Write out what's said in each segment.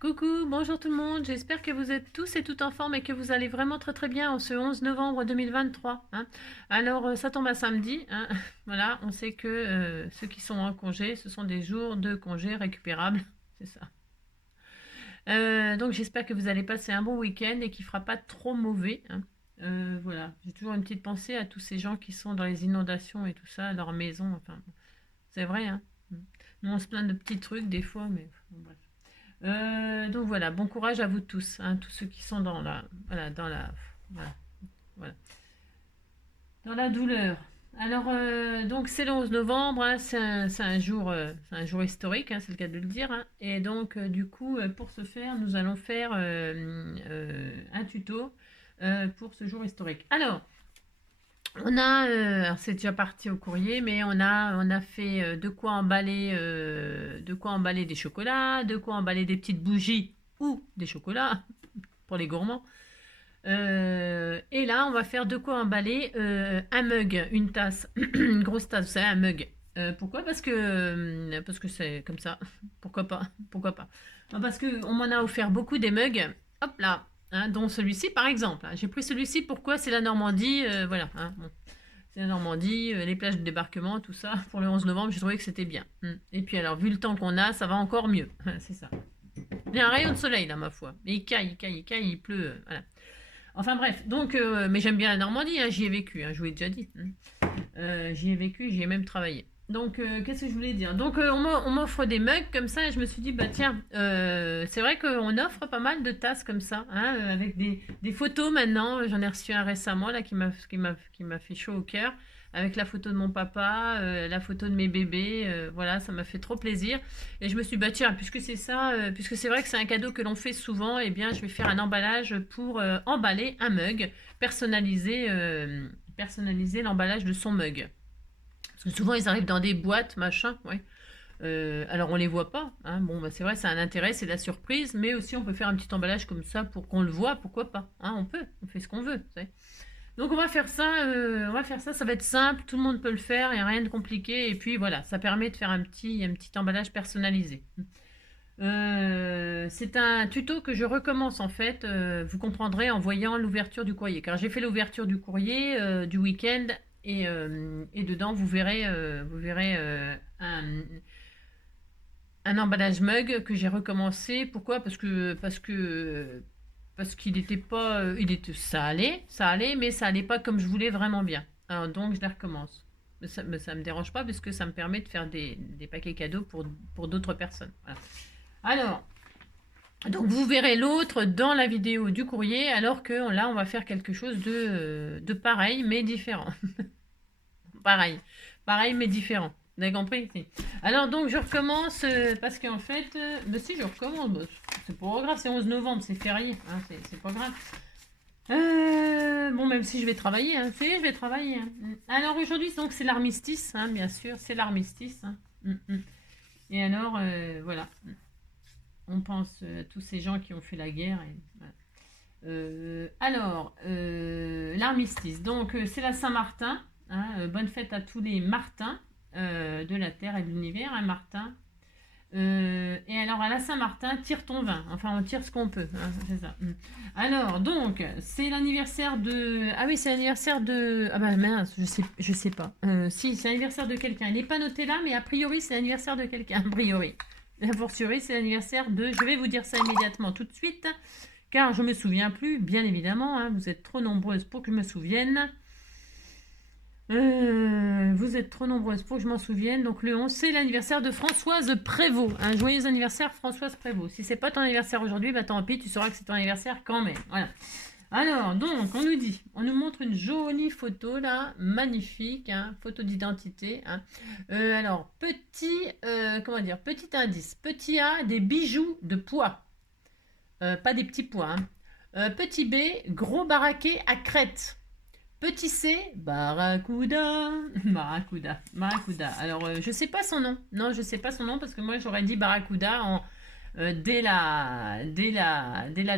Coucou, bonjour tout le monde, j'espère que vous êtes tous et toutes en forme et que vous allez vraiment très très bien en ce 11 novembre 2023, hein. Alors ça tombe à samedi, hein. Voilà, on sait que ceux qui sont en congé, ce sont des jours de congé récupérables, c'est ça. Donc j'espère que vous allez passer un bon week-end et qu'il ne fera pas trop mauvais, hein. Voilà, j'ai toujours une petite pensée à tous ces gens qui sont dans les inondations et tout ça, leur maison, enfin, c'est vrai, hein. Nous on se plaint de petits trucs des fois, mais bon, bref. Donc voilà, bon courage à vous tous, hein, tous ceux qui sont voilà, voilà, dans la douleur. Alors, donc c'est le 11 novembre, hein, c'est un jour historique, hein, c'est le cas de le dire, hein. Et donc, du coup, pour ce faire, nous allons faire un tuto pour ce jour historique. Alors, alors c'est déjà parti au courrier, mais on a fait de quoi emballer des chocolats, de quoi emballer des petites bougies ou des chocolats pour les gourmands. Et là, on va faire de quoi emballer un mug, une tasse, une grosse tasse, vous savez, un mug. Pourquoi? Parce que c'est comme ça. Pourquoi pas? Pourquoi pas? Parce que on m'en a offert beaucoup des mugs. Hop là, hein, dont celui-ci par exemple, hein. J'ai pris celui-ci. Pourquoi? C'est la Normandie, voilà, hein, bon. C'est la Normandie, les plages de débarquement, tout ça. Pour le 11 novembre, j'ai trouvé que c'était bien. Et puis alors, vu le temps qu'on a, ça va encore mieux. C'est ça. Il y a un rayon de soleil là, ma foi. Mais il pleut. Voilà. Enfin bref, donc, mais j'aime bien la Normandie, hein, j'y ai vécu, hein, je vous l'ai déjà dit. J'y ai vécu, j'y ai même travaillé. Donc, qu'est-ce que je voulais dire? Donc, on m'offre des mugs comme ça, et je me suis dit, bah tiens, c'est vrai qu'on offre pas mal de tasses comme ça, hein, avec des photos maintenant. J'en ai reçu un récemment, là, qui m'a fait chaud au cœur, avec la photo de mon papa, la photo de mes bébés, voilà, ça m'a fait trop plaisir. Et je me suis dit, bah tiens, puisque c'est ça, puisque c'est vrai que c'est un cadeau que l'on fait souvent, eh bien, je vais faire un emballage pour emballer un mug, personnaliser l'emballage de son mug. Parce que souvent, ils arrivent dans des boîtes, machin, ouais. Alors, on les voit pas, hein. Bon, bah, c'est vrai, c'est un intérêt, c'est de la surprise, mais aussi, on peut faire un petit emballage comme ça pour qu'on le voit, pourquoi pas, hein, on fait ce qu'on veut, vous savez. Donc on va faire ça, ça va être simple, tout le monde peut le faire, il n'y a rien de compliqué, et puis voilà, ça permet de faire un petit emballage personnalisé. C'est un tuto que je recommence en fait, vous comprendrez en voyant l'ouverture du courrier, car j'ai fait l'ouverture du courrier du week-end, et dedans vous verrez un emballage mug que j'ai recommencé. Pourquoi? Parce qu'il n'était pas, ça allait, mais ça allait pas comme je voulais vraiment bien. Alors, donc je les recommence. Mais ça me dérange pas parce que ça me permet de faire des paquets cadeaux pour d'autres personnes. Voilà. Alors, donc vous verrez l'autre dans la vidéo du courrier, alors que là on va faire quelque chose de pareil mais différent. Pareil, pareil mais différent. Vous avez compris? Si. Alors donc je recommence parce qu'en fait, bah si je recommence, bah, c'est pas grave, c'est 11 novembre, c'est férié, hein, c'est pas grave. Bon, même si je vais travailler, hein, je vais travailler, hein. Alors aujourd'hui, donc c'est l'armistice, hein, bien sûr, c'est l'armistice, hein. Et alors, voilà, on pense à tous ces gens qui ont fait la guerre. Et, voilà. L'armistice, donc c'est la Saint-Martin, hein, bonne fête à tous les Martins de la Terre et de l'univers, hein, Martin. Et alors à la Saint-Martin, tire ton vin. Enfin, on tire ce qu'on peut, hein, c'est ça. Alors, donc, c'est l'anniversaire de. Ah oui, c'est l'anniversaire de. Ah bah mince, je sais pas. Si, c'est l'anniversaire de quelqu'un. Il n'est pas noté là, mais a priori, c'est l'anniversaire de quelqu'un. A priori. A fortiori, c'est l'anniversaire de. Je vais vous dire ça immédiatement, tout de suite, car je me souviens plus, bien évidemment. Hein, vous êtes trop nombreuses pour que je me souvienne. Vous êtes trop nombreuses pour que je m'en souvienne. Donc le 11, c'est l'anniversaire de Françoise Prévost. Un joyeux anniversaire Françoise Prévost. Si c'est pas ton anniversaire aujourd'hui, bah tant pis, tu sauras que c'est ton anniversaire quand même. Voilà. Alors, donc, on nous montre une jolie photo là, magnifique, hein, photo d'identité, hein. Alors, comment dire, petit indice. Petit A, des bijoux de poids. Pas des petits pois, hein. Petit B, gros baraquet à crête. Petit C, Barracuda. Barracuda. Alors, je sais pas son nom. Non, je sais pas son nom parce que moi, j'aurais dit Barracuda dès la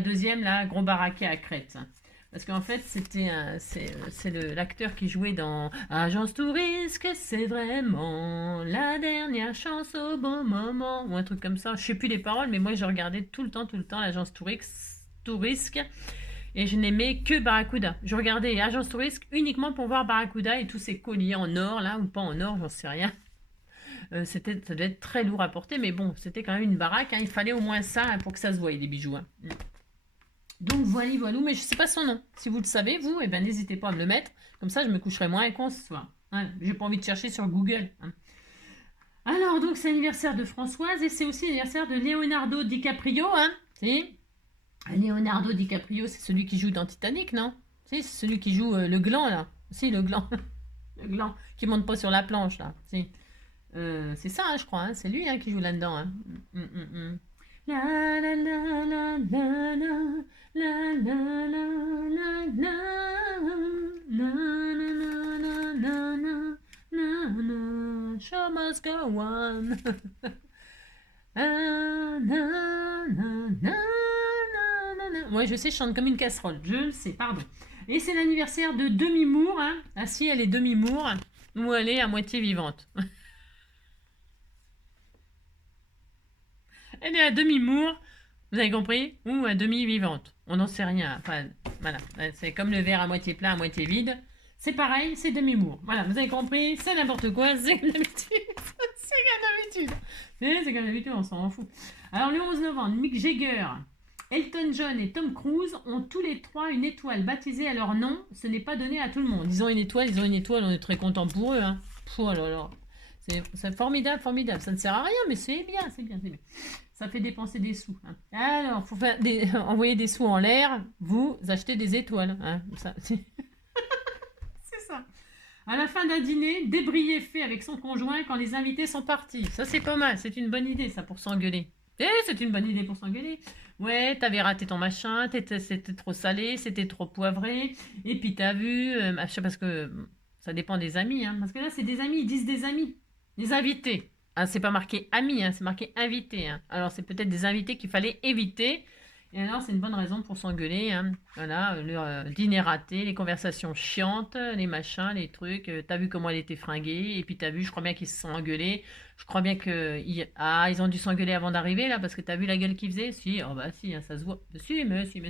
deuxième, là, gros baraquet à crête. Parce qu'en fait, c'est l'acteur qui jouait dans Agence Tourisque, c'est vraiment la dernière chance au bon moment, ou un truc comme ça. Je sais plus les paroles, mais moi, je regardais tout le temps, l'Agence Tourisque, et je n'aimais que Barracuda. Je regardais Agence Tourisque uniquement pour voir Barracuda et tous ces colliers en or, là, ou pas en or, j'en sais rien. Ça devait être très lourd à porter, mais bon, c'était quand même une baraque, hein, il fallait au moins ça hein, pour que ça se voie, les bijoux. Hein. Donc voilà, mais je sais pas son nom. Si vous le savez, vous, eh ben, n'hésitez pas à me le mettre. Comme ça, je me coucherai moins con ce soir. Hein, j'ai pas envie de chercher sur Google. Hein. Alors, donc, c'est l'anniversaire de Françoise et c'est aussi l'anniversaire de Leonardo DiCaprio. Hein. Si Leonardo DiCaprio, c'est celui qui joue dans Titanic, non? Si, c'est celui qui joue le gland, là. Si, le gland. Le gland qui monte pas sur la planche, là. Si. C'est ça, hein, je crois. Hein. C'est lui hein, qui joue là-dedans. Hein. La la la la la la la la la la la show must go on. Ouais, je sais, je chante comme une casserole. Je le sais, pardon. Et c'est l'anniversaire de Demi-Moore. Hein. Ah si, elle est Demi-Moore. Ou elle est à moitié vivante. Elle est à demi-mour, vous avez compris? Ou à demi-vivante. On n'en sait rien. Enfin, voilà. C'est comme le verre à moitié plein, à moitié vide. C'est pareil, c'est demi-mour. Voilà, vous avez compris? C'est n'importe quoi, c'est comme d'habitude. C'est comme d'habitude. C'est comme d'habitude, on s'en fout. Alors, le 11 novembre, Mick Jagger, Elton John et Tom Cruise ont tous les trois une étoile baptisée à leur nom. Ce n'est pas donné à tout le monde. Ils ont une étoile, on est très content pour eux. Hein. Oh là là. C'est formidable, formidable. Ça ne sert à rien, mais c'est bien, c'est bien, c'est bien. Ça fait dépenser des sous. Hein. Alors, pour envoyer des sous en l'air, vous achetez des étoiles. Hein. C'est ça. À la fin d'un dîner, débrier fait avec son conjoint quand les invités sont partis. Ça, c'est pas mal. C'est une bonne idée, ça, pour s'engueuler. C'est une bonne idée pour s'engueuler. Ouais, t'avais raté ton machin, c'était trop salé, c'était trop poivré. Et puis, t'as vu... je sais parce que ça dépend des amis. Hein, parce que là, c'est des amis, ils disent des amis. Des invités. Ah, c'est pas marqué amis, hein, c'est marqué invité. Hein. Alors, c'est peut-être des invités qu'il fallait éviter. Et alors, c'est une bonne raison pour s'engueuler. Hein. Voilà, le dîner raté, les conversations chiantes, les machins, les trucs. T'as vu comment elle était fringuée. Et puis, t'as vu, je crois bien qu'ils se sont engueulés. Je crois bien qu'ils ils ont dû s'engueuler avant d'arriver, là, parce que t'as vu la gueule qu'ils faisaient. Si, oh bah si, hein, ça se voit. Si, mais si.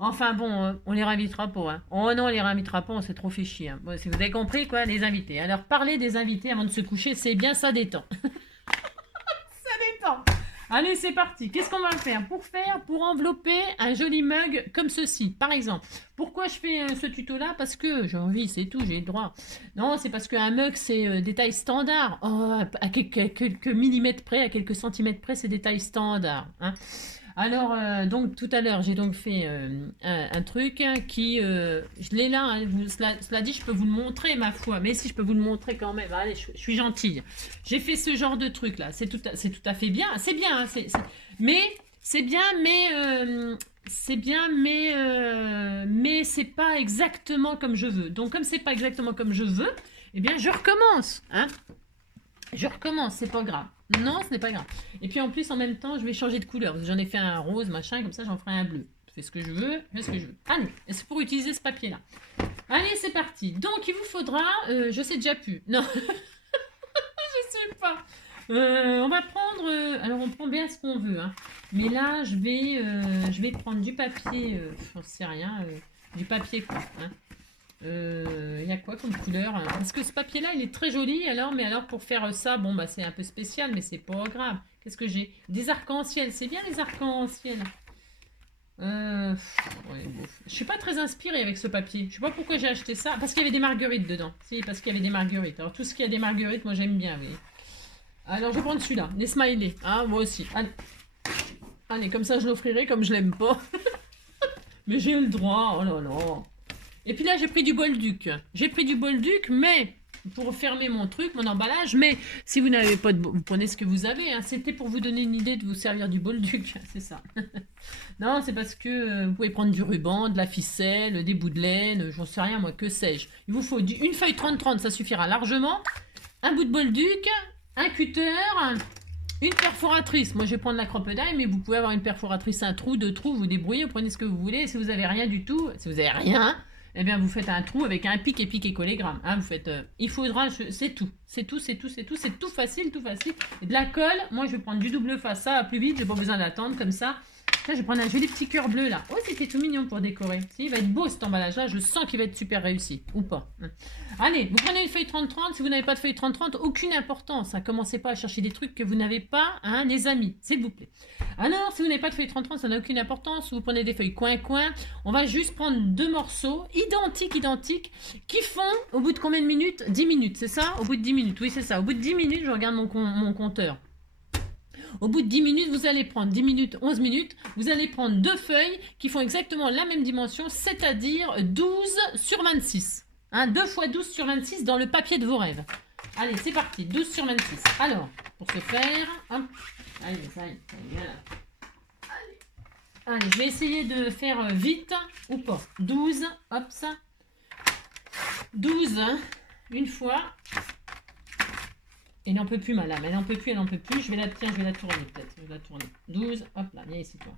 Enfin bon, on les réinvitera pas. Hein. Oh non, on les réinvitera pas, on s'est trop fait chier. Hein. Bon, si vous avez compris, quoi, les invités. Alors, parler des invités avant de se coucher, c'est bien, ça détend. Ça détend. Allez, c'est parti. Qu'est-ce qu'on va faire? Pour envelopper un joli mug comme ceci, par exemple. Pourquoi je fais ce tuto-là? Parce que j'ai envie, c'est tout, j'ai le droit. Non, c'est parce qu'un mug, c'est des tailles standards. Oh, à quelques millimètres près, à quelques centimètres près, c'est des tailles standards. Hein. Alors, donc tout à l'heure, j'ai donc fait un truc qui, je l'ai là, hein, cela dit, je peux vous le montrer, ma foi, mais si je peux vous le montrer quand même, allez, je suis gentille. J'ai fait ce genre de truc là, c'est tout à fait bien, c'est bien, hein, mais c'est bien, mais c'est pas exactement comme je veux. Donc comme c'est pas exactement comme je veux, eh bien je recommence, hein. Je recommence, c'est pas grave. Non, ce n'est pas grave. Et puis en plus, en même temps, je vais changer de couleur. J'en ai fait un rose, machin, comme ça j'en ferai un bleu. Je fais ce que je veux, je fais ce que je veux. Allez, c'est pour utiliser ce papier-là. Allez, c'est parti. Donc, il vous faudra... je sais déjà plus. Non, je sais pas. On va prendre... alors, on prend bien ce qu'on veut. Hein. Mais là, je vais prendre du papier... j'en sais rien. Du papier quoi. Hein. Y a quoi comme couleur? Parce que ce papier là il est très joli alors, mais alors pour faire ça, bon bah c'est un peu spécial, mais c'est pas grave. Qu'est-ce que j'ai? Des arcs-en-ciel, c'est bien les arcs-en-ciel. Ouais, bon. Je suis pas très inspirée avec ce papier. Je sais pas pourquoi j'ai acheté ça. Parce qu'il y avait des marguerites dedans. Si, parce qu'il y avait des marguerites. Alors tout ce qui a des marguerites, moi j'aime bien, oui. Alors je vais prendre celui-là, les smileys. Ah, moi aussi. Allez, allez comme ça je l'offrirai comme je l'aime pas. Mais j'ai le droit, oh là là. Et puis là, j'ai pris du Bolduc. J'ai pris du Bolduc, mais pour fermer mon truc, mon emballage. Mais si vous n'avez pas de... Vous prenez ce que vous avez. Hein. C'était pour vous donner une idée de vous servir du Bolduc. C'est ça. Non, c'est parce que vous pouvez prendre du ruban, de la ficelle, des bouts de laine. J'en sais rien, moi. Que sais-je? Il vous faut une feuille 30-30, ça suffira largement. Un bout de Bolduc, un cutter, Une perforatrice. Moi, je vais prendre la crocodile, mais vous pouvez avoir une perforatrice, un trou, deux trous, vous débrouillez, vous prenez ce que vous voulez. Si vous n'avez rien du tout, si vous n'avez rien, eh bien, vous faites un trou avec un pic et collégramme. Hein, vous faites, il faudra, c'est tout. C'est tout, c'est tout, c'est tout. C'est tout facile, tout facile. Et de la colle, moi, je vais prendre du double face, ça va plus vite, j'ai pas besoin d'attendre comme ça. Là, je vais prendre un joli petit cœur bleu, là. Oh, c'était tout mignon pour décorer. Si, il va être beau, cet emballage-là. Je sens qu'il va être super réussi. Ou pas. Allez, vous prenez une feuille 30-30. Si vous n'avez pas de feuille 30-30, aucune importance. Hein. Commencez pas à chercher des trucs que vous n'avez pas, hein, les amis. S'il vous plaît. Alors, si vous n'avez pas de feuille 30-30, ça n'a aucune importance. Vous prenez des feuilles coin-coin. On va juste prendre deux morceaux identiques, qui font, au bout de combien de minutes? 10 minutes, c'est ça? Au bout de 10 minutes. Oui, c'est ça. Au bout de 10 minutes, je regarde mon compteur. Au bout de 10 minutes, vous allez prendre 10 minutes, 11 minutes, vous allez prendre deux feuilles qui font exactement la même dimension, c'est-à-dire 12 sur 26. Hein, 2 fois 12 sur 26 dans le papier de vos rêves. Allez, c'est parti, 12 sur 26. Alors, pour ce faire, hop, allez, voilà. Allez, je vais essayer de faire vite ou pas. 12, hop, ça. 12, hein, une fois. Elle n'en peut plus, madame. Elle n'en peut plus, elle n'en peut plus. Je vais la tourner peut-être. Je vais la tourner. 12, hop là, viens ici, toi.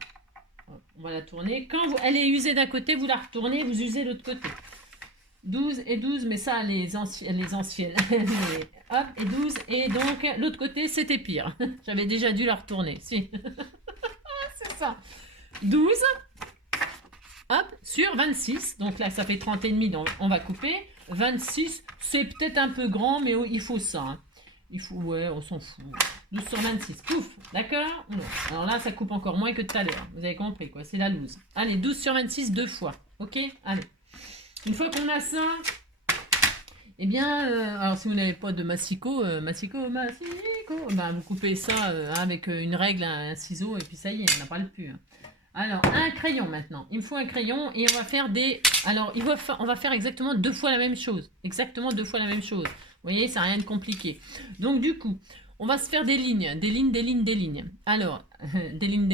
Hop, on va la tourner. Quand elle est usée d'un côté, vous la retournez, vous usez l'autre côté. 12 et 12, mais ça, les anciennes. Hop, et 12. Et donc, l'autre côté, c'était pire. J'avais déjà dû la retourner. Si. C'est ça. 12. Hop, sur 26. Donc là, ça fait 30 et demi, donc on va couper. 26, c'est peut-être un peu grand, mais il faut ça. Hein. Il faut, ouais, on s'en fout. 12 sur 26, pouf, d'accord? Alors là, ça coupe encore moins que tout à l'heure. Vous avez compris, quoi, c'est la loose. Allez, 12 sur 26, deux fois. Ok? Allez. Une fois qu'on a ça, eh bien, alors si vous n'avez pas de massicot, ben, vous coupez ça avec une règle, un ciseau, et puis ça y est, on n'a pas le pu. Hein. Alors, un crayon maintenant. Il me faut un crayon et on va faire des... Alors, on va faire exactement deux fois la même chose. Exactement deux fois la même chose. Vous voyez, ça n'a rien de compliqué. Donc, du coup, on va se faire des lignes. Des lignes. Alors, des lignes.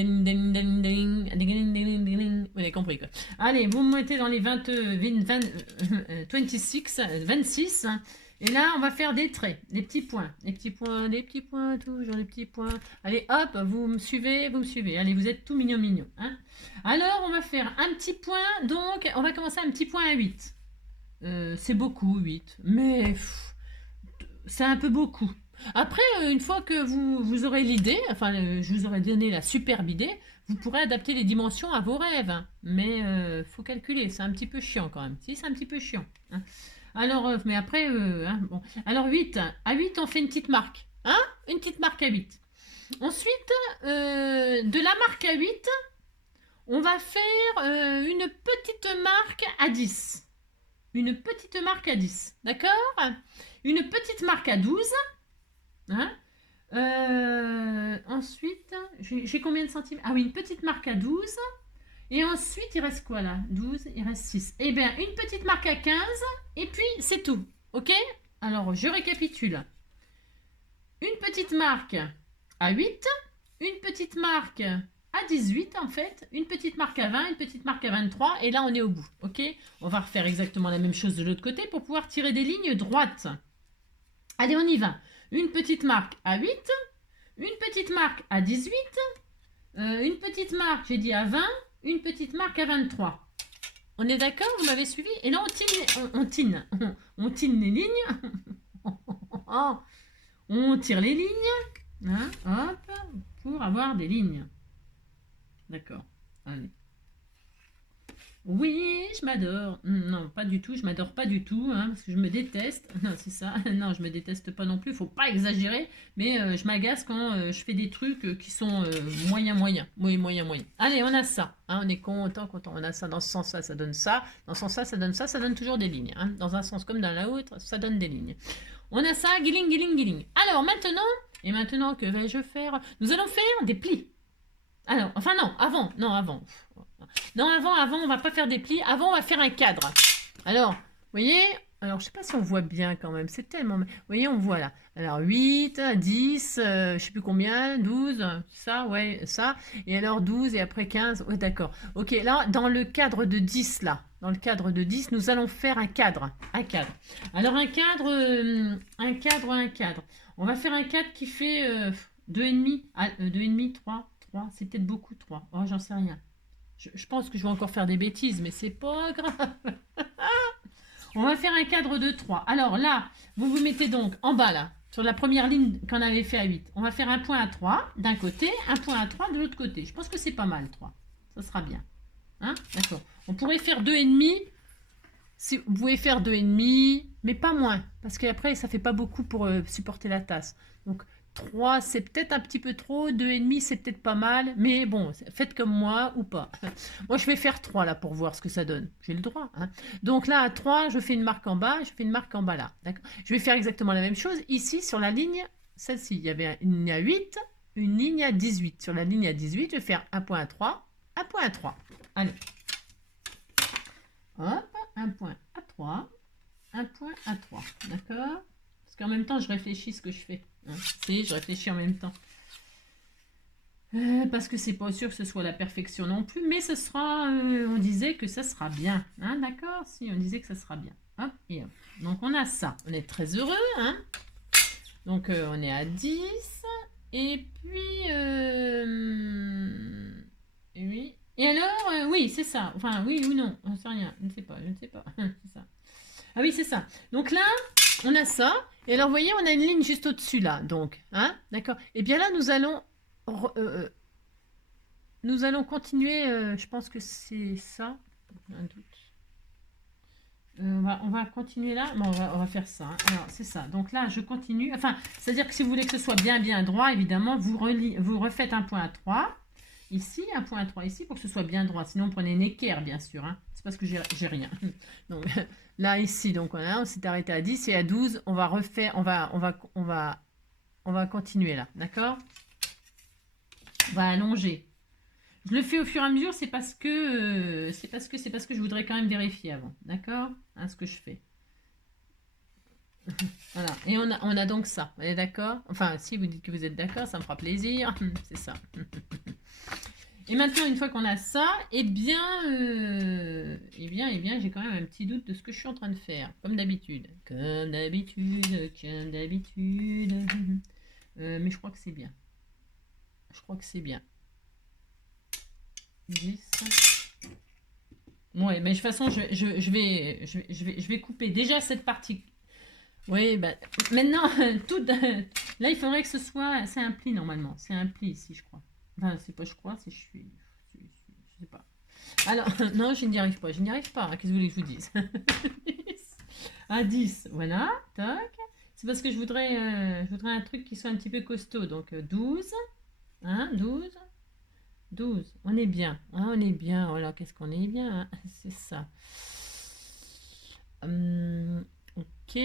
Vous avez compris, quoi. Allez, vous me mettez dans les 26. Et là, on va faire des traits, des petits points, toujours des petits points. Allez, hop, vous me suivez. Allez, vous êtes tout mignon. Hein. Alors, on va faire un petit point, donc, on va commencer un petit point à 8. C'est beaucoup, 8, mais c'est un peu beaucoup. Après, une fois que vous aurez l'idée, enfin, je vous aurai donné la superbe idée, vous pourrez adapter les dimensions à vos rêves. Hein. Mais faut calculer, c'est un petit peu chiant quand même. Si, c'est un petit peu chiant. Hein. Alors, mais après, hein, bon. Alors 8, à 8, on fait une petite marque. Hein? Une petite marque à 8. Ensuite, de la marque à 8, on va faire une petite marque à 10. Une petite marque à 10. D'accord? Une petite marque à 12. Hein? Ensuite, j'ai combien de centimètres? Ah oui, une petite marque à 12. Et ensuite, il reste quoi là? 12, il reste 6. Eh bien, une petite marque à 15, et puis c'est tout. Ok? Alors, je récapitule. Une petite marque à 8, une petite marque à 18 en fait, une petite marque à 20, une petite marque à 23, et là on est au bout. Ok? On va refaire exactement la même chose de l'autre côté pour pouvoir tirer des lignes droites. Allez, on y va. Une petite marque à 8, une petite marque à 18, une petite marque, j'ai dit à 20, une petite marque à 23. On est d'accord? Vous m'avez suivi? Et là, on tine les lignes. On tire les lignes. Hein, hop, pour avoir des lignes. D'accord. Allez. Oui, je m'adore. Non, pas du tout. Je m'adore pas du tout, hein, parce que je me déteste. Non, c'est ça. Non, je me déteste pas non plus. Faut pas exagérer. Mais je m'agace quand je fais des trucs qui sont moyen. Oui, moyen. Allez, on a ça. Hein, on est content. On a ça. Dans ce sens-là, ça donne ça. Dans ce sens-là, ça donne ça. Ça donne toujours des lignes. Hein. Dans un sens comme dans l'autre, ça donne des lignes. On a ça. Guiling. Alors, maintenant, que vais-je faire? Nous allons faire des plis. Alors, enfin non, avant. Non, avant, on va pas faire des plis. Avant, on va faire un cadre. Alors, vous voyez, alors je sais pas si on voit bien quand même. C'est tellement... Vous voyez, on voit là. Alors, 8, 10, je sais plus combien, 12, ça, ouais, ça. Et alors, 12 et après 15. Ouais, d'accord. Ok, là, dans le cadre de 10, là. Dans le cadre de 10, nous allons faire un cadre. Alors, un cadre. On va faire un cadre qui fait... 2,5. Ah, 2,5, 3. 3. C'est peut-être beaucoup, 3. Oh, j'en sais rien. Je pense que je vais encore faire des bêtises, mais c'est pas grave. On va faire un cadre de 3. Alors là, vous vous mettez donc en bas, là, sur la première ligne qu'on avait fait à 8. On va faire un point à 3 d'un côté, un point à 3 de l'autre côté. Je pense que c'est pas mal, 3. Ça sera bien. Hein? D'accord. On pourrait faire 2,5. Si vous pouvez faire 2,5, mais pas moins. Parce qu'après, ça fait pas beaucoup pour supporter la tasse. Donc, 3, c'est peut-être un petit peu trop. 2,5, c'est peut-être pas mal. Mais bon, faites comme moi ou pas. Moi, je vais faire 3 là pour voir ce que ça donne. J'ai le droit. Hein. Donc là, à 3, je fais une marque en bas. Je fais une marque en bas là. Je vais faire exactement la même chose. Ici, sur la ligne, celle-ci, il y avait une ligne à 8, une ligne à 18. Sur la ligne à 18, je vais faire un point à 3, un point à 3. Allez. Hop, un point à 3, un point à 3. D'accord? Parce qu'en même temps, je réfléchis ce que je fais. Hein. Je réfléchis en même temps. Parce que c'est pas sûr que ce soit la perfection non plus, mais ce sera, on disait que ça sera bien. Hein, d'accord? Si, on disait que ça sera bien. Hop, et hop. Donc, on a ça. On est très heureux. Hein? Donc, on est à 10. Et puis, oui. Et alors, oui, c'est ça. Enfin, oui ou non, on ne sait rien. Je ne sais pas, je ne sais pas. C'est ça. Ah oui, c'est ça. Donc là, on a ça. Et alors, vous voyez, on a une ligne juste au-dessus, là. Donc, hein, d'accord. Et bien là, nous allons continuer. Je pense que c'est ça. Un doute. On va continuer là. Bon, on va faire ça. Hein. Alors, c'est ça. Donc là, je continue. Enfin, c'est-à-dire que si vous voulez que ce soit bien droit, évidemment, vous refaites un point à 3. Ici, un point à 3 ici pour que ce soit bien droit. Sinon, prenez une équerre, bien sûr. Hein. C'est parce que j'ai rien. Donc, là, ici, donc on s'est arrêté à 10 et à 12. On va refaire, on va continuer là. D'accord? On va allonger. Je le fais au fur et à mesure, c'est parce que je voudrais quand même vérifier avant. D'accord? Hein, ce que je fais. Voilà. Et on a donc ça. Vous êtes d'accord? Enfin, si vous dites que vous êtes d'accord, ça me fera plaisir. C'est ça. Et maintenant, une fois qu'on a ça, eh bien, j'ai quand même un petit doute de ce que je suis en train de faire. Comme d'habitude. Comme d'habitude, comme d'habitude. Mais je crois que c'est bien. Je crois que c'est bien. 10. Ouais, mais de toute façon, je vais couper déjà cette partie. Oui, bah, maintenant, là, il faudrait que ce soit... C'est un pli, normalement. C'est un pli, ici, je crois. Enfin, c'est pas je crois, c'est je suis... Je sais pas. Alors, non, je n'y arrive pas. Je n'y arrive pas. Qu'est-ce que vous voulez que je vous dise? À 10, voilà. Toc. C'est parce que je voudrais un truc qui soit un petit peu costaud. Donc, 12. Hein, 12. 12. On est bien. Hein, on est bien. Voilà, qu'est-ce qu'on est bien. Hein. C'est ça. Ok.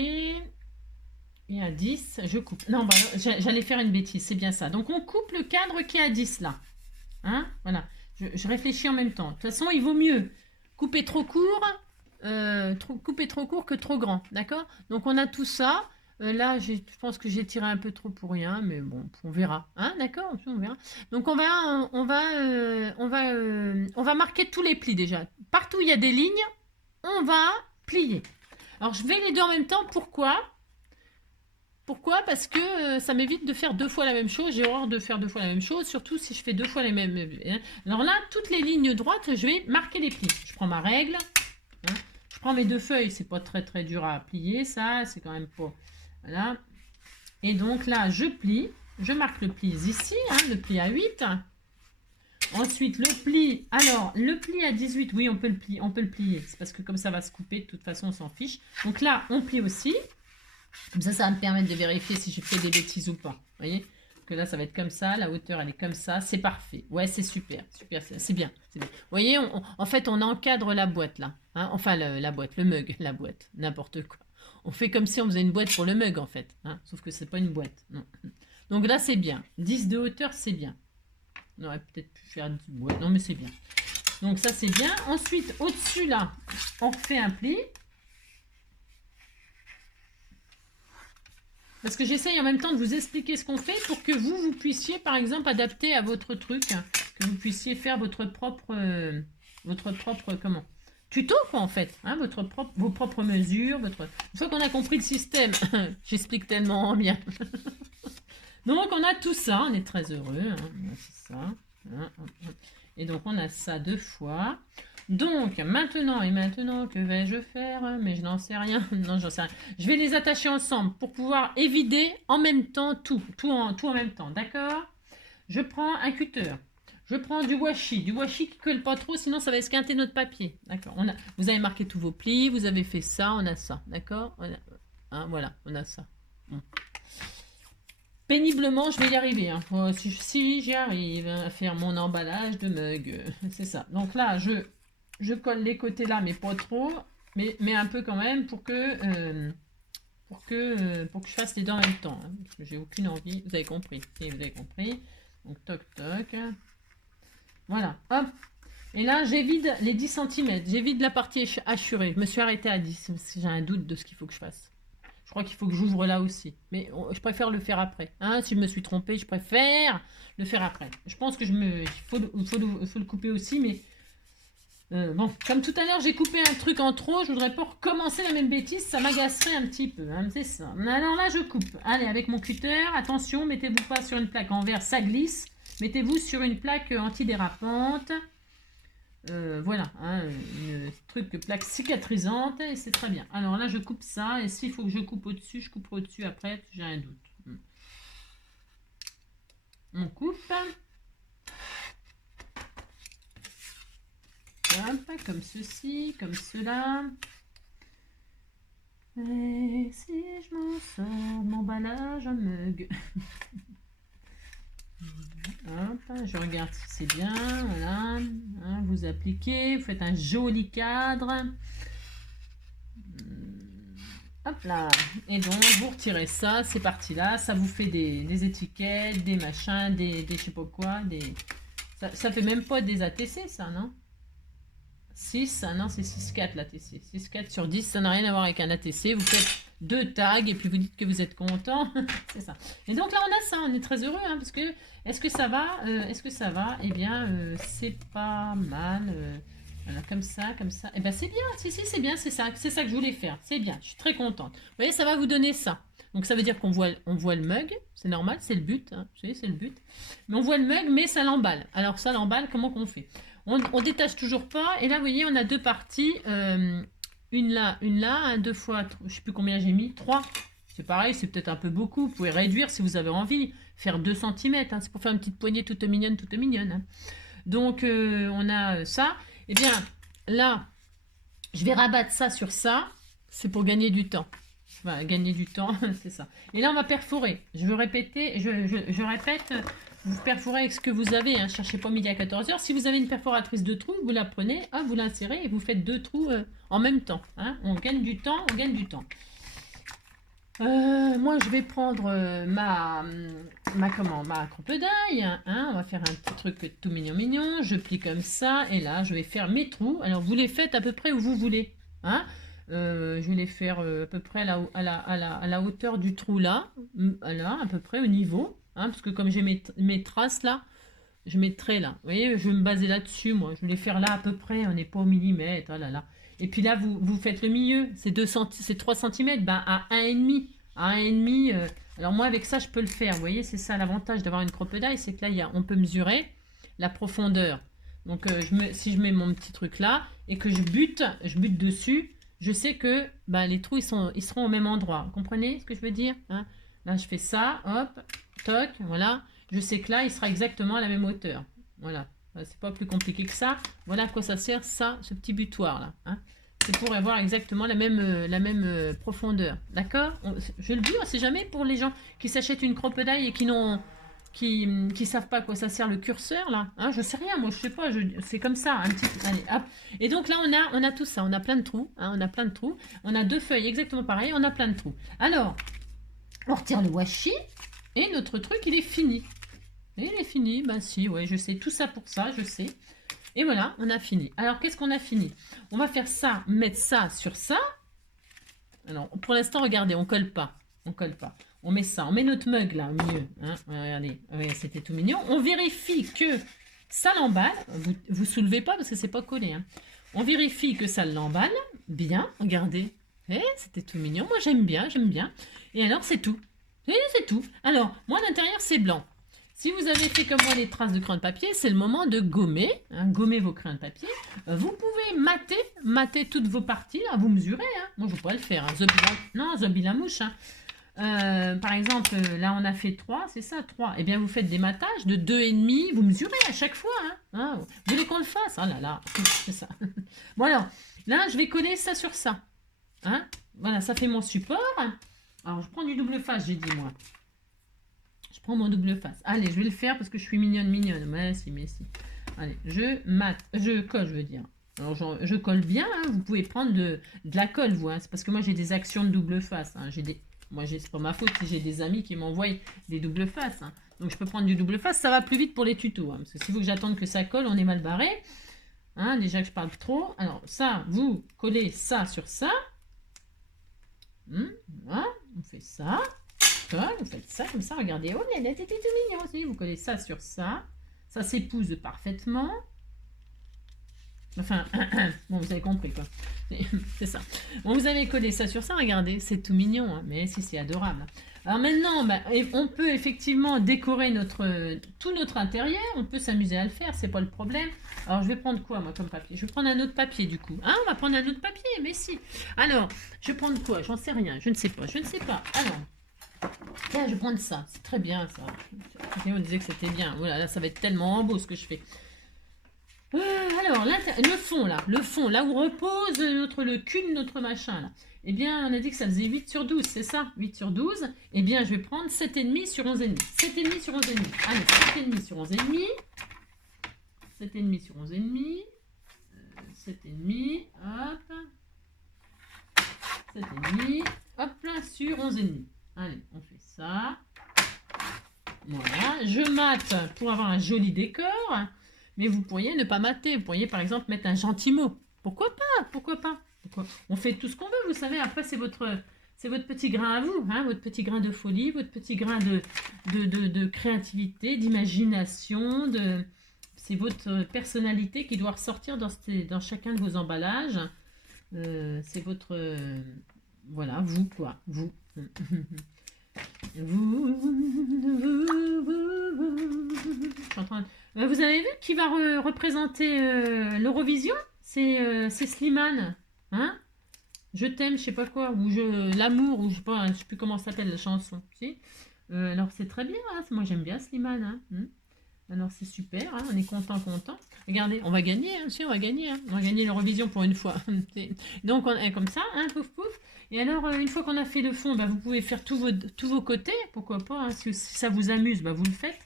Et à 10, je coupe. Non, bah, j'allais faire une bêtise, c'est bien ça. Donc, on coupe le cadre qui est à 10, là. Hein? Voilà. Je réfléchis en même temps. De toute façon, il vaut mieux couper trop court, que trop grand. D'accord? Donc, on a tout ça. Là, je pense que j'ai tiré un peu trop pour rien, mais bon, on verra. Hein? D'accord? On verra. Donc, on va marquer tous les plis déjà. Partout où il y a des lignes, on va plier. Alors, je vais les deux en même temps. Pourquoi? Pourquoi? Parce que ça m'évite de faire deux fois la même chose. J'ai horreur de faire deux fois la même chose, surtout si je fais deux fois les mêmes. Alors là, toutes les lignes droites, je vais marquer les plis. Je prends ma règle. Hein, je prends mes deux feuilles. C'est pas très très dur à plier, ça. C'est quand même pas... Voilà. Et donc là, je plie. Je marque le pli ici, hein, le pli à 8. Ensuite, le pli. Alors, le pli à 18, oui, on peut le plier. C'est parce que comme ça va se couper, de toute façon, on s'en fiche. Donc là, on plie aussi. Comme ça va me permettre de vérifier si je fais des bêtises ou pas. Vous voyez? Que là, ça va être comme ça. La hauteur, elle est comme ça. C'est parfait. Ouais, c'est super. Super, c'est bien. Vous voyez, en fait, on encadre la boîte, là. Hein? Enfin, la boîte, le mug, la boîte. N'importe quoi. On fait comme si on faisait une boîte pour le mug, en fait. Hein? Sauf que c'est pas une boîte. Non. Donc là, c'est bien. 10 de hauteur, c'est bien. On aurait peut-être pu faire 10 boîtes. Non, mais c'est bien. Donc ça, c'est bien. Ensuite, au-dessus, là, on refait un pli. Parce que j'essaye en même temps de vous expliquer ce qu'on fait pour que vous puissiez, par exemple, adapter à votre truc, que vous puissiez faire votre propre comment? Tuto, quoi, en fait. Hein, vos propres mesures. Une fois qu'on a compris le système, j'explique tellement bien. Donc, on a tout ça. On est très heureux. Hein. C'est ça. Et donc, on a ça 2 fois. Donc, maintenant que vais-je faire? Mais je n'en sais rien. Non, j'en sais rien. Je vais les attacher ensemble pour pouvoir évider en même temps tout en même temps. D'accord? Je prends un cutter. Je prends du washi qui colle pas trop, sinon ça va esquinter notre papier. D'accord. Vous avez marqué tous vos plis, vous avez fait ça, on a ça. D'accord? Hein, voilà, on a ça. Bon. Péniblement, je vais y arriver. Hein. Si j'y arrive à faire mon emballage de mug, c'est ça. Donc là, je colle les côtés là, mais pas trop, mais un peu quand même pour que je fasse les deux en même temps. Hein, parce que j'ai aucune envie. Vous avez compris. Et vous avez compris. Donc toc toc. Voilà. Hop. Et là, j'évite les 10 cm. J'évite la partie hachurée. Je me suis arrêtée à 10 parce que j'ai un doute de ce qu'il faut que je fasse. Je crois qu'il faut que j'ouvre là aussi. Mais je préfère le faire après. Hein, si je me suis trompée, je préfère le faire après. Je pense que il faut le couper aussi. Mais bon, comme tout à l'heure, j'ai coupé un truc en trop. Je voudrais pas recommencer la même bêtise. Ça m'agacerait un petit peu. Hein, c'est ça. Alors là, je coupe. Allez, avec mon cutter. Attention, mettez-vous pas sur une plaque en verre. Ça glisse. Mettez-vous sur une plaque antidérapante. Voilà, hein, une plaque cicatrisante et c'est très bien. Alors là, je coupe ça et s'il faut que je coupe au-dessus, je couperai au-dessus après, j'ai un doute. On coupe. Hop, comme ceci, comme cela. Et si je m'en sors, m'emballage un mug. Hop, je regarde si c'est bien, voilà, hein, vous appliquez, vous faites un joli cadre, hop là, et donc vous retirez ça, c'est parti là, ça vous fait des étiquettes, des machins, des je sais pas quoi, ça fait même pas des ATC ça, non? 6, non c'est 6,4 l'ATC, 6,4 sur 10, ça n'a rien à voir avec un ATC, vous faites 2 tags et puis vous dites que vous êtes content, c'est ça. Et donc là on a ça, on est très heureux, hein, parce que, est-ce que ça va? Eh bien, c'est pas mal, voilà, comme ça, et ben c'est bien, si c'est bien, c'est ça que je voulais faire, c'est bien, je suis très contente. Vous voyez, ça va vous donner ça. Donc ça veut dire qu'on voit le mug, c'est normal, c'est le but, hein, vous savez, c'est le but. Mais on voit le mug, mais ça l'emballe. Alors ça l'emballe, comment qu'on fait? On détache toujours pas. Et là, vous voyez, on a 2 parties. Une là, 2 fois, je sais plus combien j'ai mis, 3. C'est pareil, c'est peut-être un peu beaucoup. Vous pouvez réduire si vous avez envie. Faire 2 cm. Hein, c'est pour faire une petite poignée toute mignonne, Hein. Donc, on a ça. Et bien, là, je vais rabattre ça sur ça. C'est pour gagner du temps. Voilà, gagner du temps, c'est ça. Et là, on va perforer. Je veux répéter, je répète, vous perforez avec ce que vous avez. Hein. Cherchez pas midi à 14h. Si vous avez une perforatrice de trous, vous la prenez, vous l'insérez et vous faites 2 trous en même temps. Hein. On gagne du temps, moi, je vais prendre ma cropedaille. Hein. On va faire un petit truc tout mignon. Je plie comme ça. Et là, je vais faire mes trous. Alors, vous les faites à peu près où vous voulez. Hein. Je vais les faire à peu près à la hauteur du trou là. Là, à peu près au niveau. Hein, parce que comme j'ai mes traces là, je mettrai là. Vous voyez, je vais me baser là-dessus, moi. Je vais les faire là à peu près. On n'est pas au millimètre. Oh là là. Et puis là, vous faites le milieu. C'est 3 cm. Ben, à 1,5. À 1,5. Alors moi, avec ça, je peux le faire. Vous voyez, c'est ça l'avantage d'avoir une cropedaille. C'est que là, on peut mesurer la profondeur. Donc, si je mets mon petit truc là et que je bute dessus, je sais que les trous, ils seront au même endroit. Vous comprenez ce que je veux dire, hein? Là, je fais ça. Hop. Toc. Voilà. Je sais que là, il sera exactement à la même hauteur. Voilà. C'est pas plus compliqué que ça. Voilà à quoi ça sert, ça, ce petit butoir là. Hein. C'est pour avoir exactement la même profondeur. D'accord? Je le dis, on sait jamais pour les gens qui s'achètent une cropedaille et qui savent pas à quoi ça sert le curseur là. Hein, je sais rien, moi je sais pas, c'est comme ça. Allez, hop. Et donc là on a tout ça, on a plein de trous. Hein, on a plein de trous. On a 2 feuilles exactement pareilles, on a plein de trous. Alors, on retire le washi et notre truc il est fini. Et il est fini, ben si, ouais, je sais, tout ça pour ça, je sais. Et voilà, on a fini. Alors, qu'est-ce qu'on a fini? On va faire ça, mettre ça sur ça. Alors, pour l'instant, regardez, on colle pas. On colle pas. On met ça, on met notre mug là, au milieu. Hein, regardez, c'était tout mignon. On vérifie que ça l'emballe. Vous soulevez pas parce que c'est pas collé. Hein. On vérifie que ça l'emballe bien. Regardez. C'était tout mignon. Moi, j'aime bien. Et alors, c'est tout. C'est tout. Alors, moi, à l'intérieur, c'est blanc. Si vous avez fait comme moi les traces de crayon de papier, c'est le moment de gommer, hein, gommer vos crayons de papier. Vous pouvez mater toutes vos parties, là, vous mesurez. Hein. Moi, je pourrais le faire. Hein. Zombie la mouche. Hein. Par exemple, là, on a fait 3, c'est ça, 3. Eh bien, vous faites des matages de 2,5, vous mesurez à chaque fois. Hein. Vous voulez qu'on le fasse? Oh là là, c'est ça. Bon, alors, là, je vais coller ça sur ça. Hein. Voilà, ça fait mon support. Alors, je prends du double face, j'ai dit, moi. Je prends mon double face. Allez, je vais le faire parce que je suis mignonne. Mais si. Allez, je colle, je veux dire. Alors, je colle bien. Hein. Vous pouvez prendre de la colle, vous. Hein. C'est parce que moi, j'ai des actions de double face. Hein. C'est pas ma faute si j'ai des amis qui m'envoient des double faces. Hein. Donc, je peux prendre du double face. Ça va plus vite pour les tutos. Hein. Parce que s'il faut que j'attende que ça colle, on est mal barré. Hein, déjà que je parle trop. Alors, ça, vous collez ça sur ça. Voilà, on fait ça. Vous faites ça comme ça, regardez. Oh, là, c'était tout mignon aussi. Vous collez ça sur ça. Ça s'épouse parfaitement. Enfin, bon, vous avez compris quoi. C'est ça. Bon, vous avez collé ça sur ça, regardez. C'est tout mignon, hein, mais si, c'est adorable. Alors maintenant, on peut effectivement décorer tout notre intérieur. On peut s'amuser à le faire, c'est pas le problème. Alors, je vais prendre quoi, moi, comme papier? Je vais prendre un autre papier, du coup. Hein, on va prendre un autre papier, mais si. Alors, je vais prendre quoi? J'en sais rien. Je ne sais pas. Alors... Tiens, je vais prendre ça. C'est très bien, ça. On disait que c'était bien. Voilà, là, ça va être tellement beau, ce que je fais. Alors, le fond, là où repose le cul de notre machin, là. Eh bien, on a dit que ça faisait 8 sur 12, c'est ça? 8 sur 12. Eh bien, je vais prendre 7,5 sur 11,5. 7,5 sur 11,5. Allez, 7,5 sur 11,5. 7,5 sur 11,5. 7,5. Hop. 7,5. Hop là, sur 11,5. Allez, on fait ça. Voilà, je mate pour avoir un joli décor. Mais vous pourriez ne pas mater. Vous pourriez par exemple mettre un gentil mot. Pourquoi pas? On fait tout ce qu'on veut, vous savez. Après, c'est votre petit grain à vous. Hein, votre petit grain de folie, votre petit grain de créativité, d'imagination. C'est votre personnalité qui doit ressortir dans chacun de vos emballages. C'est votre... voilà, vous quoi. Vous. Vous avez vu qui va représenter l'Eurovision? C'est Slimane. Hein? Je t'aime, je sais pas quoi, ou l'amour, ou je sais plus comment s'appelle la chanson. Si alors c'est très bien, hein, moi j'aime bien Slimane. Hein. Alors c'est super, hein, on est content. Regardez, on va gagner, hein, si, on va gagner. Hein. On va gagner l'Eurovision pour une fois. Donc on est comme ça, hein, pouf pouf. Et alors, une fois qu'on a fait le fond, vous pouvez faire tous vos côtés, pourquoi pas. Hein, si ça vous amuse, vous le faites.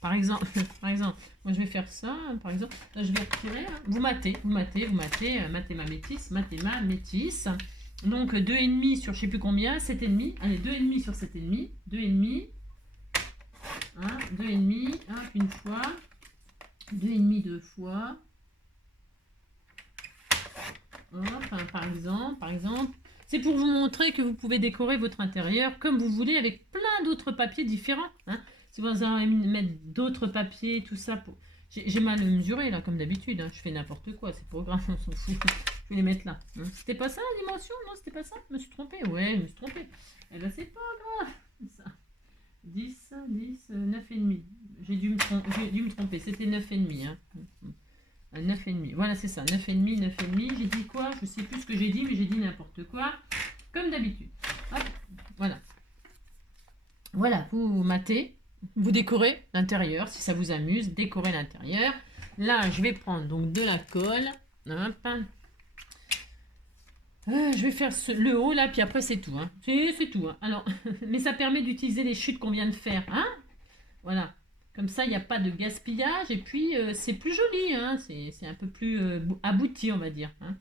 Par exemple, moi je vais faire ça, hein, par exemple. Là, je vais retirer. Hein. Vous matez ma métisse. Donc 2,5 sur je sais plus combien, 7,5. Allez, 2,5 sur 7,5. 2,5. Hein, 2,5, une fois, 2,5 deux fois. Enfin, par exemple, c'est pour vous montrer que vous pouvez décorer votre intérieur comme vous voulez avec plein d'autres papiers différents. Hein. Si vous avez mettre d'autres papiers, tout ça, j'ai mal mesuré là, comme d'habitude. Hein. Je fais n'importe quoi, c'est pas grave, on s'en fout. Je vais les mettre là. Hein. C'était pas ça la dimension? Non, c'était pas ça. Je me suis trompée. Ouais, je me suis trompée. Eh ben, c'est pas grave. Ça. 10, 9,5. J'ai dû me tromper. C'était 9,5. Hein. 9,5. Voilà, c'est ça. 9,5. J'ai dit quoi? Je sais plus ce que j'ai dit, mais j'ai dit n'importe quoi. Comme d'habitude. Hop, voilà. Voilà, vous matez. Vous décorez l'intérieur. Si ça vous amuse, décorez l'intérieur. Là, je vais prendre donc de la colle. Hop. Je vais faire le haut là, puis après c'est tout. Hein. C'est tout. Hein. Alors, mais ça permet d'utiliser les chutes qu'on vient de faire. Hein, voilà. Comme ça, il n'y a pas de gaspillage. Et puis, c'est plus joli. Hein. C'est un peu plus abouti, on va dire. Hein.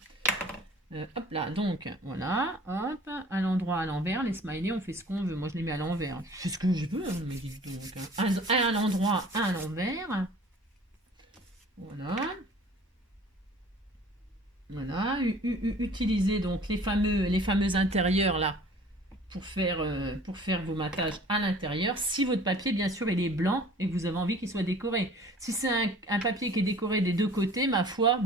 Hop là, donc, voilà. Hop, à l'endroit, à l'envers. Les smileys, on fait ce qu'on veut. Moi, je les mets à l'envers. Je fais ce que je veux. Hein, mais dites donc. Hein. Un à l'endroit, un à l'envers. Voilà. Voilà, utilisez donc les fameux intérieurs là pour faire vos matages à l'intérieur. Si votre papier, bien sûr, il est blanc et que vous avez envie qu'il soit décoré. Si c'est un papier qui est décoré des deux côtés, ma foi,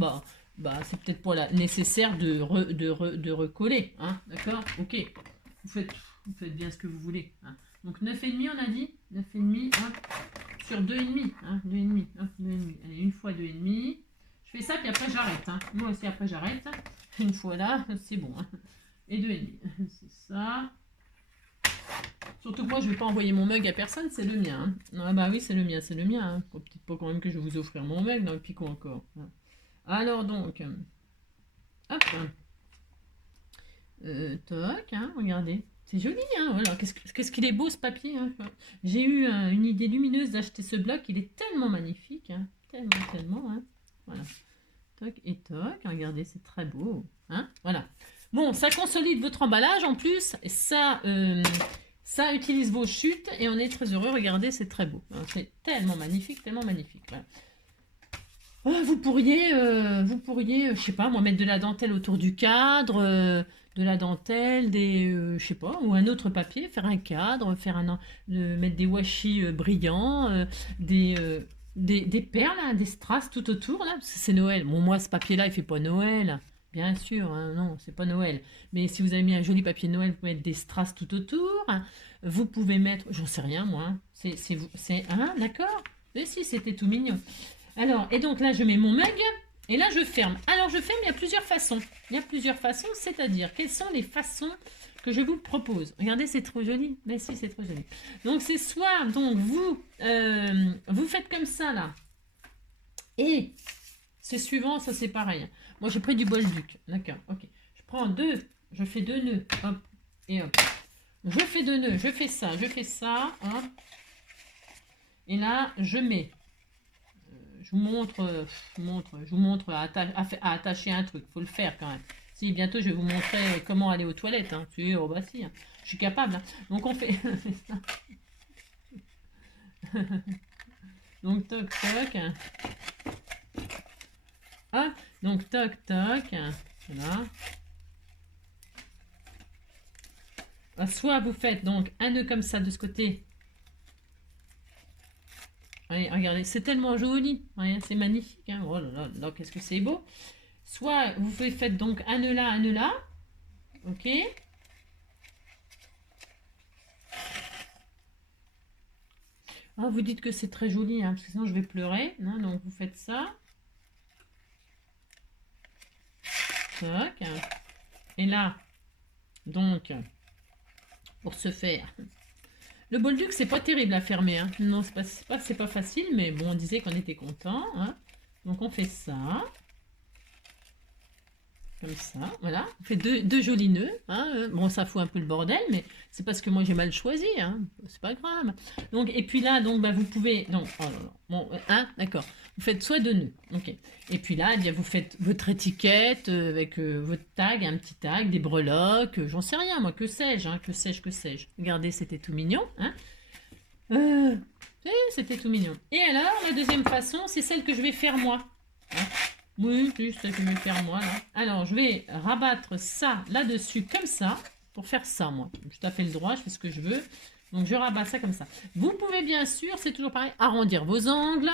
c'est peut-être pas nécessaire de recoller. Hein, d'accord? Ok, vous faites bien ce que vous voulez. Hein. Donc 9,5 on a dit. 9,5 sur 2,5. Hein, 2,5. Hop, 2,5. Allez, une fois 2,5. Je fais ça, puis après j'arrête. Hein. Moi aussi, après j'arrête. Une fois là, c'est bon. Hein. Et 2,5. C'est ça. Surtout que moi, je ne vais pas envoyer mon mug à personne, c'est le mien. Hein. Ah bah oui, c'est le mien, c'est le mien. Hein. Faut peut-être pas quand même que je vais vous offrir mon mug dans le picot encore. Hein. Alors donc, hop. Toc, hein, regardez. C'est joli, hein, voilà. Qu'est-ce qu'il est beau ce papier. Hein. J'ai eu une idée lumineuse d'acheter ce bloc, il est tellement magnifique. Hein. Tellement, tellement. Hein. Voilà. Toc et toc, regardez, c'est très beau. Hein. Voilà. Bon, ça consolide votre emballage en plus, et ça utilise vos chutes, et on est très heureux. Regardez, c'est très beau. C'est tellement magnifique, tellement magnifique. Voilà. Vous pourriez, je sais pas, moi, mettre de la dentelle autour du cadre, de la dentelle, je sais pas, ou un autre papier, faire un cadre, mettre des washi brillants, des perles, hein, des strass tout autour, là, parce que c'est Noël. Bon, moi, ce papier-là, il fait pas Noël. Bien sûr, hein, non, c'est pas Noël. Mais si vous avez mis un joli papier de Noël, vous pouvez mettre des strass tout autour. Vous pouvez mettre, j'en sais rien moi, hein, d'accord. Mais si, c'était tout mignon. Alors, et donc là, je mets mon mug et là, je ferme. Alors, je ferme, il y a plusieurs façons. Il y a plusieurs façons, c'est-à-dire, quelles sont les façons que je vous propose? Regardez, c'est trop joli. Mais si, c'est trop joli. Donc, c'est soit, donc, vous faites comme ça, là. Et c'est suivant, ça c'est pareil. Moi, j'ai pris du bolduc. D'accord, ok. Je prends je fais 2 nœuds. Hop, et hop. Je fais 2 nœuds, je fais ça. Hop. Et là, je mets. Je vous montre à attacher un truc. Il faut le faire quand même. Si, bientôt, je vais vous montrer comment aller aux toilettes. Hein. Oh, bah si, hein. Je suis capable. Hein. Donc, on fait ça. Donc, toc, toc. Hop. Donc, toc, toc. Voilà. Soit vous faites donc un nœud comme ça de ce côté. Allez, regardez, c'est tellement joli. C'est magnifique. Hein. Oh là là, là qu'est-ce que c'est beau. Soit vous faites donc un nœud là, un nœud là. Ok. Ah, vous dites que c'est très joli, hein, parce que sinon je vais pleurer. Hein, donc vous faites ça. Tac. Et là, donc, pour ce faire, le bolduc, c'est pas terrible à fermer. Hein. Non, c'est pas facile, mais bon, on disait qu'on était content. Hein. Donc, on fait ça. Comme ça, voilà. On fait deux jolis nœuds. Hein. Bon, ça fout un peu le bordel, mais c'est parce que moi, j'ai mal choisi. Hein. C'est pas grave. Donc, et puis là, donc, bah, vous pouvez... Donc, oh là là. Bon, hein, d'accord. Vous faites soit 2 nœuds. Ok. Et puis là, eh bien, vous faites votre étiquette avec votre tag, un petit tag, des breloques, j'en sais rien, moi, que sais-je, hein, que sais-je. Regardez, c'était tout mignon. Hein. C'était tout mignon. Et alors, la deuxième façon, c'est celle que je vais faire moi. Hein. Oui, juste celle que je vais faire moi. Là. Alors, je vais rabattre ça là-dessus, comme ça, pour faire ça, moi. Je tape le droit, je fais ce que je veux. Donc, je rabats ça comme ça. Vous pouvez, bien sûr, c'est toujours pareil, arrondir vos angles.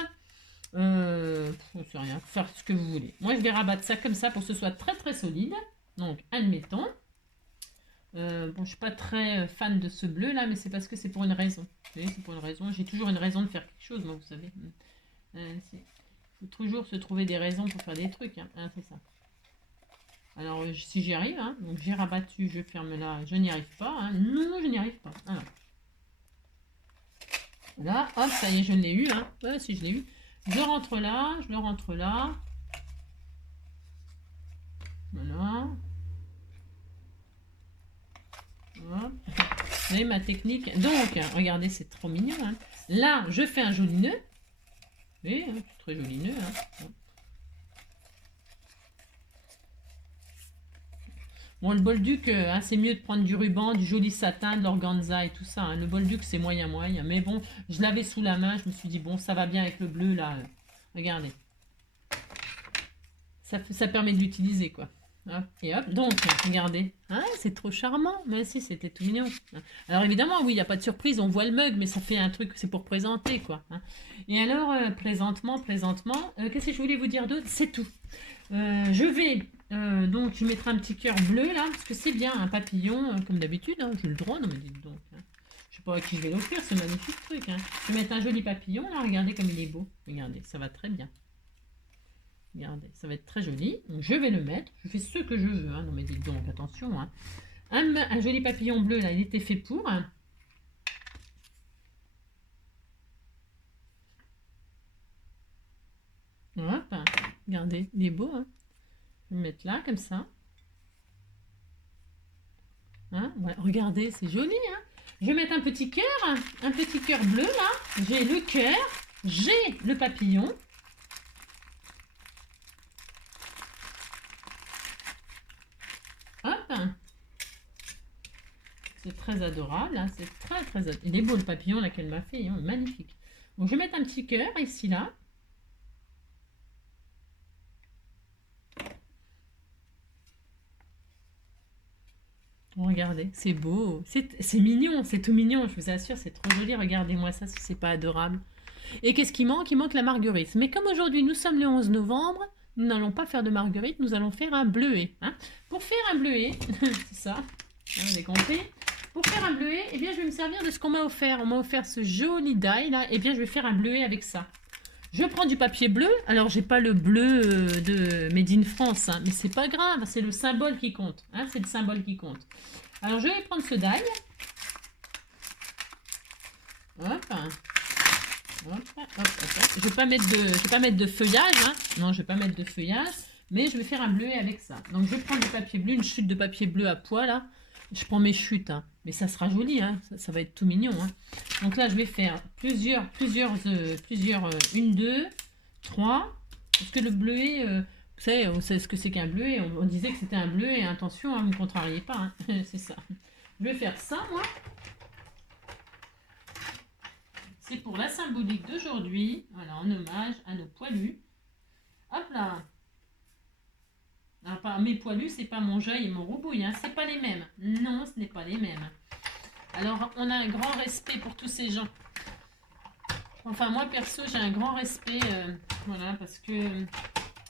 Je sais rien, faire ce que vous voulez. Moi, je vais rabattre ça comme ça pour que ce soit très, très solide. Donc, admettons. Bon, je suis pas très fan de ce bleu là, mais c'est parce que c'est pour une raison. Vous voyez, c'est pour une raison. J'ai toujours une raison de faire quelque chose, moi, vous savez. Il faut toujours se trouver des raisons pour faire des trucs. Hein. Ah, c'est ça. Alors, si j'y arrive, hein, donc j'ai rabattu, je ferme là, je n'y arrive pas. Hein. Non, je n'y arrive pas. Alors. Là, hop, ça y est, je l'ai eu. Hein. Ouais, si je l'ai eu. Je rentre là, je le rentre là. Voilà. Hop. Vous voyez ma technique. Donc, regardez, c'est trop mignon. Hein. Là, je fais un joli nœud. Oui, très joli nœud. Hein. Bon, le bolduc, hein, c'est mieux de prendre du ruban, du joli satin, de l'organza et tout ça. Hein. Le bolduc, c'est moyen. Mais bon, je l'avais sous la main. Je me suis dit, bon, ça va bien avec le bleu, là. Regardez. Ça permet de l'utiliser, quoi. Hop, et hop, donc, regardez. Hein, c'est trop charmant. Mais si, c'était tout mignon. Alors, évidemment, oui, il n'y a pas de surprise. On voit le mug, mais ça fait un truc, c'est pour présenter, quoi. Hein. Et alors, présentement, qu'est-ce que je voulais vous dire d'autre? C'est tout. Je vais... donc, je mettrai un petit cœur bleu, là, parce que c'est bien, un papillon, comme d'habitude. Hein, j'ai le droit, non, mais dites donc. Hein. Je sais pas à qui je vais l'offrir, ce magnifique truc. Hein. Je vais mettre un joli papillon, là, regardez comme il est beau. Regardez, ça va très bien. Regardez, ça va être très joli. Donc, je vais le mettre. Je fais ce que je veux. Hein. Non mais dites donc, attention. Hein. Un joli papillon bleu, là, il était fait pour. Hein. Hop, regardez, il est beau. Hein. Je vais le mettre là, comme ça. Hein, ouais, regardez, c'est joli. Hein. Je vais mettre un petit cœur bleu, là. J'ai le cœur, j'ai le papillon. Hop. C'est très adorable, hein. C'est très très adorable. Il est beau le papillon là qu'elle m'a fait, hein. Magnifique. Donc je vais mettre un petit cœur ici là. Regardez, c'est beau, c'est mignon, c'est tout mignon, je vous assure, c'est trop joli. Regardez-moi ça si c'est pas adorable. Et qu'est-ce qui manque? Il manque la marguerite. Mais comme aujourd'hui nous sommes le 11 novembre, nous n'allons pas faire de marguerite, nous allons faire un bleuet. Hein. Pour faire un bleuet, c'est ça, hein, vous avez compris. Pour faire un bleuet, eh bien, je vais me servir de ce qu'on m'a offert. On m'a offert ce joli die là. Eh bien, je vais faire un bleuet avec ça. Je prends du papier bleu. Alors, j'ai pas le bleu de Made in France, hein, mais c'est pas grave. C'est le symbole qui compte. Hein, c'est le symbole qui compte. Alors, je vais prendre ce die. Hop. Hop, hop, hop. Je vais pas mettre de feuillage. Hein. Non, je vais pas mettre de feuillage. Mais je vais faire un bleuet avec ça. Donc, je vais prendre du papier bleu, une chute de papier bleu à pois là. Je prends mes chutes, hein. Mais ça sera joli, hein. Ça va être tout mignon. Hein. Donc là, je vais faire plusieurs, une, deux, trois. Parce que le bleuet, vous savez ce que c'est qu'un bleuet. On disait que c'était un bleuet, et attention, hein, vous ne me contrariez pas. Hein. C'est ça. Je vais faire ça, moi. C'est pour la symbolique d'aujourd'hui. Voilà, en hommage à nos poilus. Hop là. Alors, mes poilus, c'est pas mon Joy et mon Roubouille, hein. C'est pas les mêmes. Non, ce n'est pas les mêmes. Alors, on a un grand respect pour tous ces gens. Enfin, moi, perso, j'ai un grand respect, voilà, parce que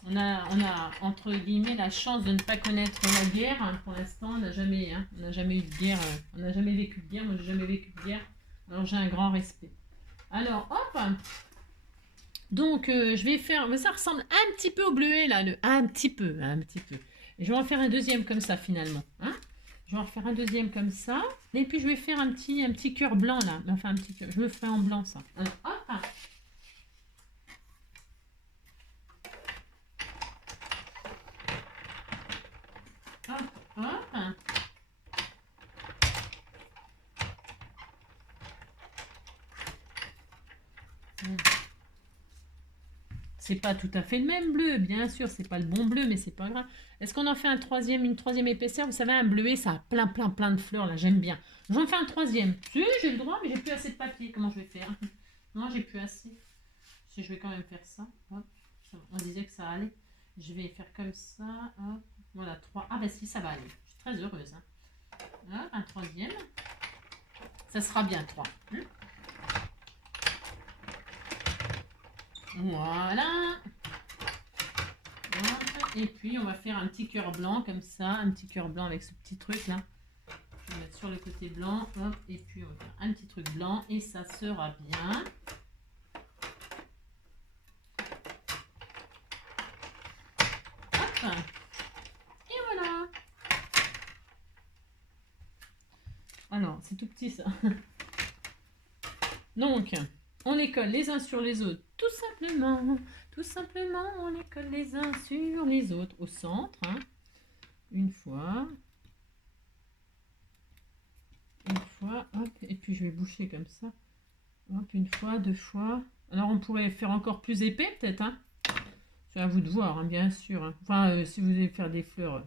on a, entre guillemets, la chance de ne pas connaître la guerre. Hein. Pour l'instant, on n'a jamais eu de guerre. On n'a jamais vécu de guerre. Moi, j'ai jamais vécu de guerre. Alors, j'ai un grand respect. Alors, hop. Donc, je vais faire... Mais ça ressemble un petit peu au bleuet, là. Un petit peu. Et je vais en faire un deuxième comme ça, finalement. Hein, je vais en faire un deuxième comme ça. Et puis, je vais faire un petit cœur blanc, là. Enfin, un petit cœur. Je le ferai en blanc, ça. Alors, hop. Hop, hop. C'est pas tout à fait le même bleu, bien sûr, c'est pas le bon bleu, mais c'est pas grave. Est-ce qu'on en fait une troisième épaisseur? Vous savez, un bleuet, ça a plein de fleurs, là, j'aime bien. J'en fais un troisième. Si, j'ai le droit, mais j'ai plus assez de papier. Comment je vais faire? Non, j'ai plus assez. Si je vais quand même faire ça. Hop. On disait que ça allait. Je vais faire comme ça. Hop. Voilà, 3. Ah, ben si, ça va aller. Je suis très heureuse. Hein. Hop, un troisième. Ça sera bien 3. Voilà. Et puis on va faire un petit cœur blanc comme ça, un petit cœur blanc avec ce petit truc là. Je vais mettre sur le côté blanc, hop, et puis on va faire un petit truc blanc et ça sera bien. Hop. Et voilà. Alors, c'est tout petit ça. Donc, on les colle les uns sur les autres, tout simplement. Tout simplement, on les colle les uns sur les autres au centre. Hein. Une fois. Une fois, hop. Et puis je vais boucher comme ça. Hop, une fois, deux fois. Alors on pourrait faire encore plus épais peut-être. Hein. C'est à vous de voir, hein, bien sûr. Hein. Enfin, si vous voulez faire des fleurs.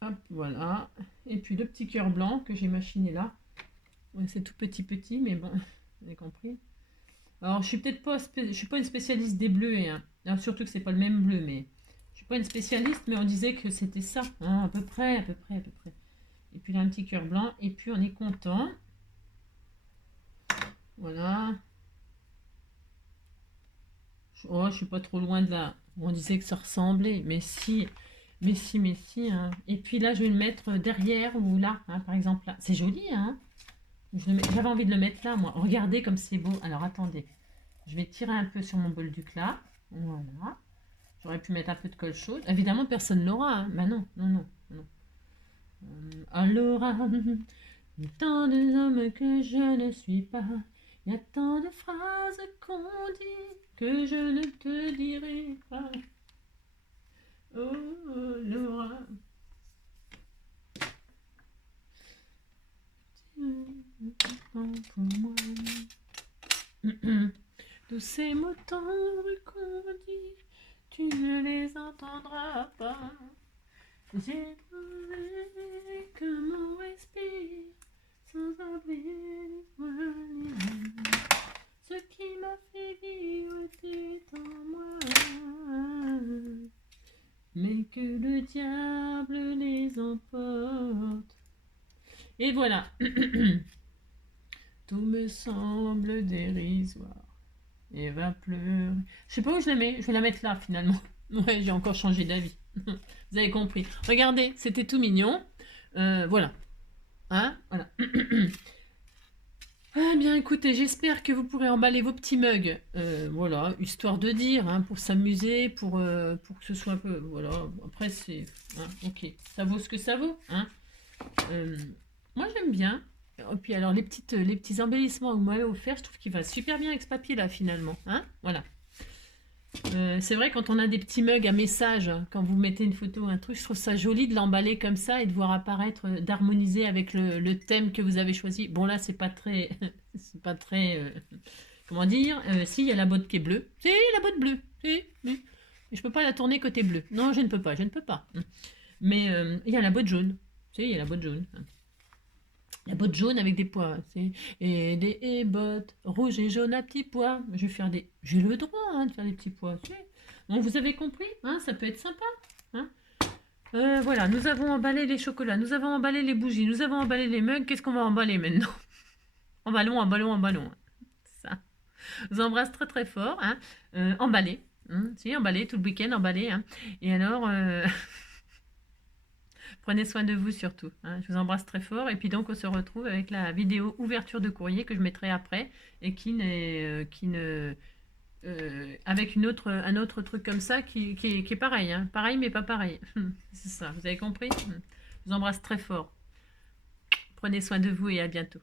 Hop, voilà. Et puis le petit cœur blanc que j'ai machiné là. Ouais, c'est tout petit, mais bon, vous avez compris. Alors, je suis peut-être pas, je suis pas une spécialiste des bleus, hein. Alors, surtout que c'est pas le même bleu, mais je suis pas une spécialiste, mais on disait que c'était ça, hein, à peu près. Et puis là, un petit cœur blanc, et puis on est content. Voilà. Oh, je suis pas trop loin de là. On disait que ça ressemblait, mais si. Hein. Et puis là, je vais le mettre derrière ou là, hein, par exemple là. C'est joli, hein. J'avais envie de le mettre là, moi. Regardez comme c'est beau. Alors, attendez. Je vais tirer un peu sur mon bol du là. Voilà. J'aurais pu mettre un peu de colle chaude. Évidemment, personne l'aura. Hein. Bah non, non, non, non. Alors, tant de hommes que je ne suis pas. Il y a tant de phrases qu'on dit que je ne te dirai pas. Oh, Laura. Pour moi. Tous ces mots tendres qu'on dit, tu ne les entendras pas. J'ai trouvé que mon respire sans oublier ce qui m'a fait vivre était en moi, mais que le diable les emporte. Et voilà. Tout me semble dérisoire. Et va pleurer. Je sais pas où je la mets. Je vais la mettre là finalement. Ouais, j'ai encore changé d'avis. Vous avez compris. Regardez, c'était tout mignon. Voilà. Hein, voilà. Eh bien, écoutez, j'espère que vous pourrez emballer vos petits mugs. Voilà, histoire de dire, hein, pour s'amuser, pour que ce soit un peu. Voilà. Après, c'est. Hein, ok. Ça vaut ce que ça vaut. Hein. Moi, j'aime bien. Et puis, alors, les petits embellissements que vous m'avez offert, je trouve qu'il va super bien avec ce papier-là, finalement. Hein, voilà. C'est vrai, quand on a des petits mugs à message, quand vous mettez une photo ou un truc, je trouve ça joli de l'emballer comme ça et de voir apparaître, d'harmoniser avec le thème que vous avez choisi. Bon, là, c'est pas très. C'est pas très. Comment dire si, il y a la botte qui est bleue. Si, la botte bleue. Si, oui. Mais je peux pas la tourner côté bleu. Non, je ne peux pas, je ne peux pas. Mais il y a la botte jaune. Si, il y a la botte jaune. La botte jaune avec des pois. Et des bottes rouges et jaunes à petits pois. Je vais faire des. J'ai le droit hein, de faire des petits pois. Bon, vous avez compris hein, ça peut être sympa. Hein. Voilà, nous avons emballé les chocolats, nous avons emballé les bougies, nous avons emballé les mugs. Qu'est-ce qu'on va emballer maintenant? Emballons, emballons, emballons. Ça. Je vous embrasse très très fort. Hein. Emballé. Hein. Si, emballé tout le week-end, emballé. Hein. Et alors. Prenez soin de vous surtout. Hein. Je vous embrasse très fort. Et puis donc, on se retrouve avec la vidéo ouverture de courrier que je mettrai après et qui ne. Avec un autre truc comme ça qui est pareil. Hein. Pareil, mais pas pareil. C'est ça, vous avez compris? Je vous embrasse très fort. Prenez soin de vous et à bientôt.